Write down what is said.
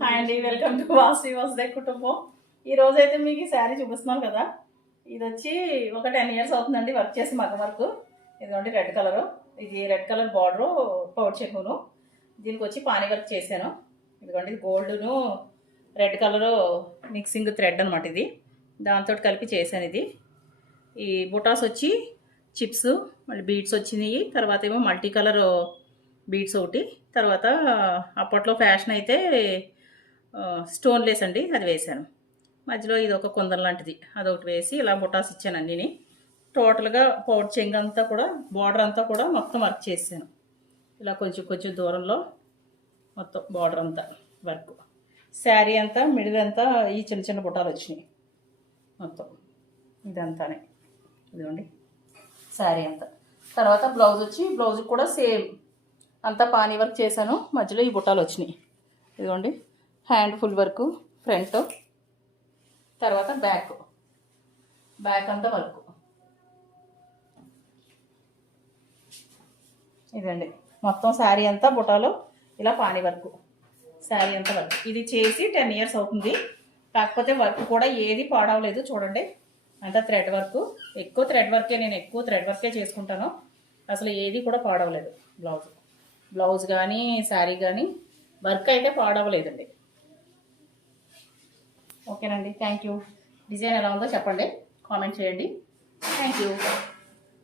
Hi అండి, welcome to వాసి వసుదే కుటుంబం. ఈరోజు అయితే మీకు ఈ శారీ చూపిస్తున్నాను కదా. ఇది వచ్చి ఒక 10 ఇయర్స్ అవుతుందండి వర్క్ చేసి మగ్గం వర్క్. ఇదిగోండి రెడ్ కలరు, ఇది రెడ్ కలర్ బార్డరు పౌడ్ చెక్కును. దీనికి వచ్చి పానీ వర్క్ చేశాను. ఇదిగోండి ఇది గోల్డ్ను రెడ్ కలరు మిక్సింగ్ థ్రెడ్ అనమాట. ఇది దాంతో కలిపి చేశాను. ఇది ఈ బుటాస్ వచ్చి చిప్స్, మళ్ళీ బీడ్స్ వచ్చినాయి. తర్వాత ఏమో మల్టీ కలర్ బీడ్స్ ఒకటి. తర్వాత అప్పట్లో ఫ్యాషన్ అయితే స్టోన్ లేస్ అండి, అది వేసాను. మధ్యలో ఇది ఒక కుందన్ లాంటిది అదొకటి వేసి ఇలా బుటాస్ ఇచ్చాను అన్నీ. టోటల్గా పౌడ్ చెంగు అంతా కూడా బార్డర్ అంతా కూడా మొత్తం వర్క్ చేశాను. ఇలా కొంచెం కొంచెం దూరంలో మొత్తం బార్డర్ అంతా వర్క్. శారీ అంతా మిడిల్ అంతా ఈ చిన్న చిన్న బుటాలు వచ్చినాయి మొత్తం ఇదంతానే. ఇదిగోండి శారీ అంతా. తర్వాత బ్లౌజ్ వచ్చి బ్లౌజ్ కూడా సేమ్ అంతా పానీ వర్క్ చేశాను. మధ్యలో ఈ బుటాలు వచ్చినాయి. ఇదిగోండి హ్యాండ్ ఫుల్ వర్క్ ఫ్రంట్, తర్వాత బ్యాక్ అంతా వర్క్. ఇదండి మొత్తం శారీ అంతా బుటాలు ఇలా పానీ వర్క్, శారీ అంతా వర్క్. ఇది చేసి 10 ఇయర్స్ అవుతుంది. కాకపోతే వర్క్ కూడా ఏది పాడవలేదు. చూడండి అంతా థ్రెడ్ వర్క్, ఎక్కువ థ్రెడ్ వర్కే, నేను ఎక్కువ థ్రెడ్ వర్కే చేసుకుంటాను. అసలు ఏది కూడా పాడవలేదు. బ్లౌజ్ కానీ శారీ కానీ వర్క్ అయితే పాడవలేదండి. ఓకేనండి, థ్యాంక్ యూ. డిజైన్ ఎలా ఉందో చెప్పండి, కామెంట్ చేయండి. Thank you.